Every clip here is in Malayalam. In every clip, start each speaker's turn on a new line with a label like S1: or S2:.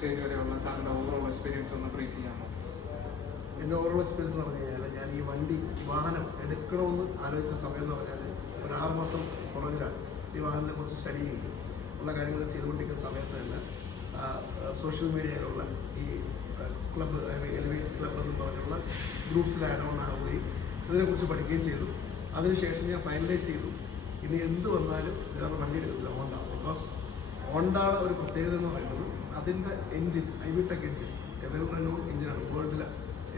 S1: സ്റ്റേജ് വരെയുള്ള സാറിന്റെ ഓവറോൾ എക്സ്പീരിയൻസ് ഒന്ന് ബ്രീഫ് ചെയ്യാമോ?
S2: എന്റെ ഓവറോൾ എക്സ്പീരിയൻസ് എന്ന് പറഞ്ഞു കഴിഞ്ഞാൽ ഞാൻ ഈ വണ്ടി വാഹനം എടുക്കണമെന്ന് ആലോചിച്ച സമയം എന്ന് പറഞ്ഞാൽ ഒരു ആറ് മാസം പുറകിലാണ് ഈ വാഹനത്തെ കുറിച്ച് സ്റ്റഡി ചെയ്യും. ഉള്ള കാര്യങ്ങൾ ചെയ്തുകൊണ്ടിരിക്കുന്ന സമയത്ത് തന്നെ സോഷ്യൽ മീഡിയയിലുള്ള ഈ ക്ലബ്ബ് എലിവേറ്റ് ക്ലബ്ബ് എന്ന് പറഞ്ഞുള്ള ഗ്രൂപ്പ്സിൽ ആഡ് ഓൺ ആവുകയും ഇതിനെക്കുറിച്ച് പഠിക്കുകയും ചെയ്തു. അതിനുശേഷം ഞാൻ ഫൈനലൈസ് ചെയ്തു. ഇനി എന്ത് വന്നാലും വേറെ വണ്ടി എടുക്കത്തില്ല ഹോണ്ട ഹോണ്ടയുടെ ഒരു പ്രത്യേകത എന്ന് പറയുന്നത്. അതിന്റെ engine iVTEC engine well renowned എഞ്ചിനാണ് വേൾഡിലെ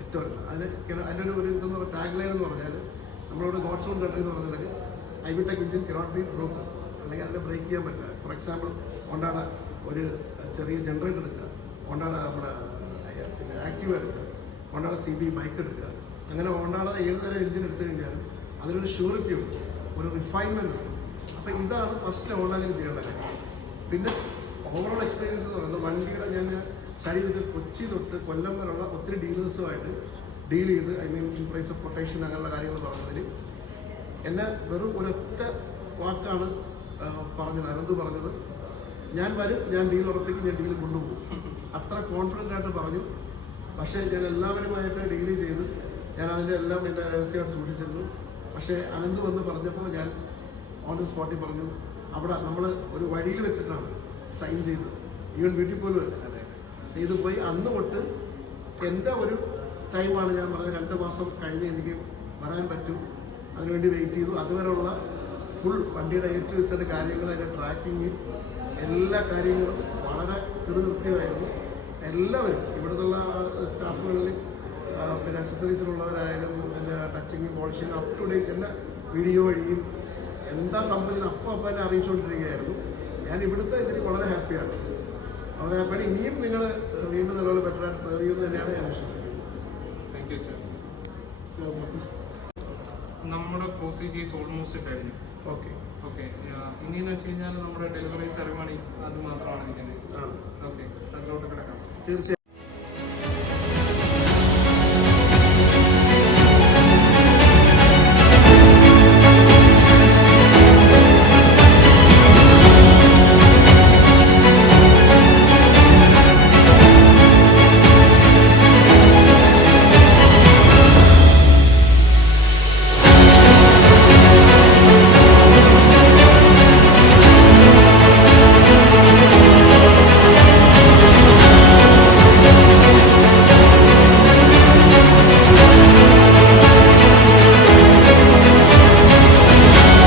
S2: ഏറ്റവും. അതിന് അതിന്റെ ഒരു ഒരു ഇതെന്ന് ടാഗ് ലൈൻ എന്ന് പറഞ്ഞാൽ നമ്മളിവിടെ ഗോഡ്സ് ഓൺ കൺട്രി എന്ന് പറഞ്ഞാൽ iVTEC engine cannot be broken അല്ലെങ്കിൽ അതിനെ ബ്രേക്ക് ചെയ്യാൻ പറ്റില്ല. ഫോർ എക്സാമ്പിൾ ഹോണ്ടയുടെ ഒരു ചെറിയ ജനറേറ്റർ എടുക്കുക. ഹോണ്ടയുടെ നമ്മുടെ ആക്റ്റീവ് എടുക്കുക. ഹോണ്ടയുടെ സി ബി ബൈക്ക് എടുക്കുക. അങ്ങനെ ഹോണ്ടയുടെ ഏത് തരം എഞ്ചിൻ എടുത്തു കഴിഞ്ഞാലും അതിനൊരു ഷ്യൂറിറ്റി ഉണ്ട്. ഒരു റിഫൈൻമെന്റ് ഉണ്ട്. അപ്പോൾ ഇതാണ് ഫസ്റ്റ് ഹോണ്ടയിലേക്ക് ചെയ്യേണ്ട കാര്യം പിന്നെ ഓവറോൾ എക്സ്പീരിയൻസ് എന്ന് പറയുന്നത് വണ്ടിയുടെ ഞാൻ സ്റ്റഡി ചെയ്തിട്ട് കൊച്ചി തൊട്ട് കൊല്ലം വരെയുള്ള ഒത്തിരി ഡീലേഴ്സുമായിട്ട് ഡീൽ ചെയ്ത് I mean price of quotation അങ്ങനെയുള്ള കാര്യങ്ങൾ പറഞ്ഞതിൽ എന്നെ വെറും ഒരൊറ്റ വാക്കാണ് പറഞ്ഞത് അനന്ത് പറഞ്ഞത്. ഞാൻ വരും ഞാൻ ഡീൽ ഉറപ്പിക്കും ഞാൻ ഡീൽ കൊണ്ടുപോകും. അത്ര കോൺഫിഡന്റ് ആയിട്ട് പറഞ്ഞു. പക്ഷേ ഞാൻ എല്ലാവരുമായിട്ട് ഡീൽ ചെയ്ത് ഞാൻ അതിന്റെ എല്ലാം എന്റെ രഹസ്യമായിട്ട് സൂക്ഷിച്ചിരുന്നു. പക്ഷേ അനന്ത് വന്ന് പറഞ്ഞപ്പോൾ ഞാൻ ഓൺ ദി സ്പോട്ടിൽ പറഞ്ഞു അവിടെ നമ്മൾ ഒരു വഴിയിൽ വെച്ചിട്ടാണ് സൈൻ ചെയ്തത് ഈവൻ വീട്ടിൽ പോലും അല്ല. ചെയ്തു പോയി അന്ന് തൊട്ട് എന്റെ ഒരു ടൈമാണ് ഞാൻ പറഞ്ഞത് രണ്ട് മാസം കഴിഞ്ഞ് എനിക്ക് വരാൻ പറ്റും. അതിനുവേണ്ടി വെയിറ്റ് ചെയ്തു. അതുവരെയുള്ള ഫുൾ വണ്ടിയുടെ എ ടു ഇസഡ് കാര്യങ്ങൾ അതിന്റെ ട്രാക്കിങ് എല്ലാ കാര്യങ്ങളും വളരെ കൃത്യമായിരുന്നു എല്ലാവരും ഇവിടുത്തെ സ്റ്റാഫുകളിൽ പിന്നെ അക്സസറീസിലുള്ളവരായാലും പിന്നെ touching polishing up to date video video വഴിയും എന്താ സംഭവിച്ചത് അപ്പം അപ്പം എന്നെ അറിയിച്ചുകൊണ്ടിരിക്കുകയായിരുന്നു. ഞാൻ ഇവിടുത്തെ ഇതിന് വളരെ ഹാപ്പിയാണ്. വളരെ ഹാപ്പിയാണ് ഇനിയും നിങ്ങൾ വീണ്ടും നല്ലപോലെ ബെറ്റർ ആയിട്ട് സെർവ് ചെയ്യുന്നത് തന്നെയാണ് ഞാൻ വിശ്വസിക്കുന്നത്.
S1: നമ്മുടെ പ്രൊസീജിയേഴ്സ് ഓൾമോസ്റ്റ് കഴിഞ്ഞു
S2: ഓക്കെ
S1: ഓക്കെ ഇനിയെന്ന് വെച്ച് കഴിഞ്ഞാൽ നമ്മുടെ ഡെലിവറി സെറമണി അത് മാത്രമാണ് ഇരിക്കുന്നത്. ഓക്കെ അതിലോട്ട് കിടക്കാം.
S2: തീർച്ചയായും.